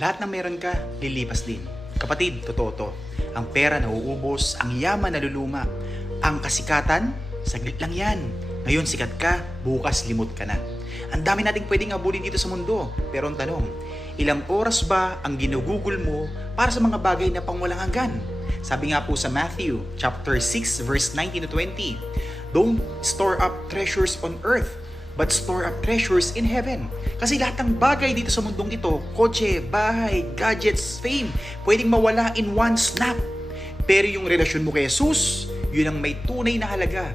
Lahat ng meron ka, lilipas din. Kapatid, totoo to. Ang pera nauubos, ang yaman naluluma. Ang kasikatan, saglit lang yan. Ngayon sikat ka, bukas limot ka na. Ang dami nating pwedeng abulin dito sa mundo. Pero ang tanong, ilang oras ba ang ginugugol mo para sa mga bagay na pangwalang hanggan? Sabi nga po sa Matthew chapter 6 verse 19 to 20, "Don't store up treasures on earth, but store up treasures in heaven." Kasi lahat ng bagay dito sa mundong ito, kotse, bahay, gadgets, fame, pwedeng mawala in one snap. Pero yung relasyon mo kay Jesus, yun ang may tunay na halaga.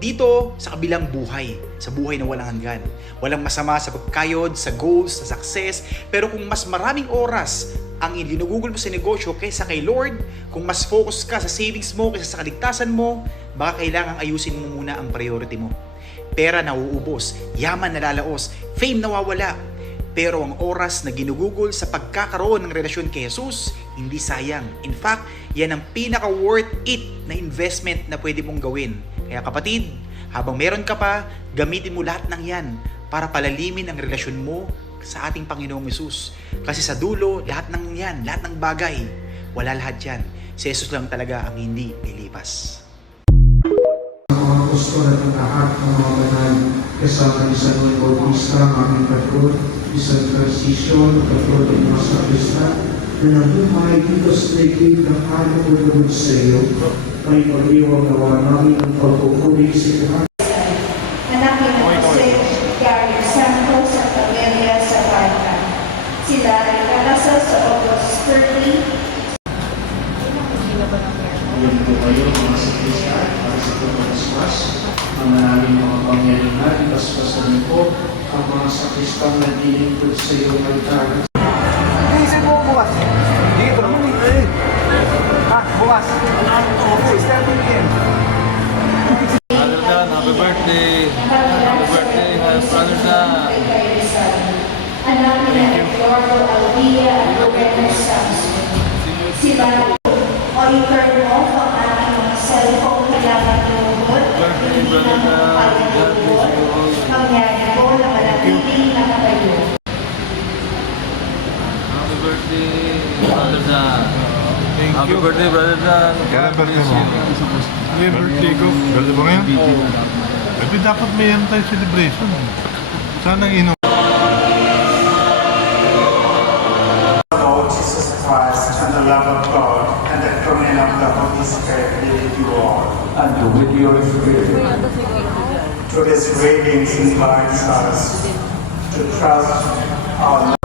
Dito sa kabilang buhay, sa buhay na walang hanggan. Walang masama sa pagkayod, sa goals, sa success. Pero kung mas maraming oras ang ginugugol mo sa negosyo kaysa kay Lord, kung mas focus ka sa savings mo kaysa sa kaligtasan mo, baka kailangang ayusin mo muna ang priority mo. Pera nauubos, yaman nalalaos, fame nawawala. Pero ang oras na ginugugol sa pagkakaroon ng relasyon kay Jesus, hindi sayang. In fact, yan ang pinaka-worth it na investment na pwede mong gawin. Kaya kapatid, habang meron ka pa, gamitin mo lahat ng yan para palalimin ang relasyon mo sa ating Panginoong Jesus. Kasi sa dulo, lahat ng yan, lahat ng bagay, wala lahat yan. Si Jesus lang talaga ang hindi lilipas. Mga gusto natin lahat ng mga banal kasama ni San Juan Bautista, aming patrol, isang transition, patrol ng mga sakrista, na nabuhay dito sa ligid ng aming ulubod sa iyo. May pag-iwang nawa namin ang pagpupuli sa lahat. Anak ni Jose Gary Santos at Amelia Zaparta. Sila ay kasal sa August 30. Yan po kayo mga sakrista para sa pagpapaspas. Ang maraming mga pangyarihan, ipaspasan niyo po ang mga sakristang naglilingkod sa iyo ng tagat. Isip mo bukas. Dito naman eh. Bukas. Start again. Brother Dan, happy birthday. Happy birthday, Brother Dan. Anak ni Eduardo Alvia at Roberto Samson. Sila o i-turn off ang ating mga cellphone kailangan lumubot, hindi na magpapalagulubot, mangyari po na manatiling nakatayo. Happy birthday, Brother Dan. Happy birthday, Brother Dan. Kailan birthday mo? May birthday ko. Birthday mo ngayon? Oo. Pero dapat may yan tayo celebration. Sana inom. Lord Jesus Christ and the love of God and the communion of the Holy Spirit be with you all. And with your spirit. To His readings invites us to trust our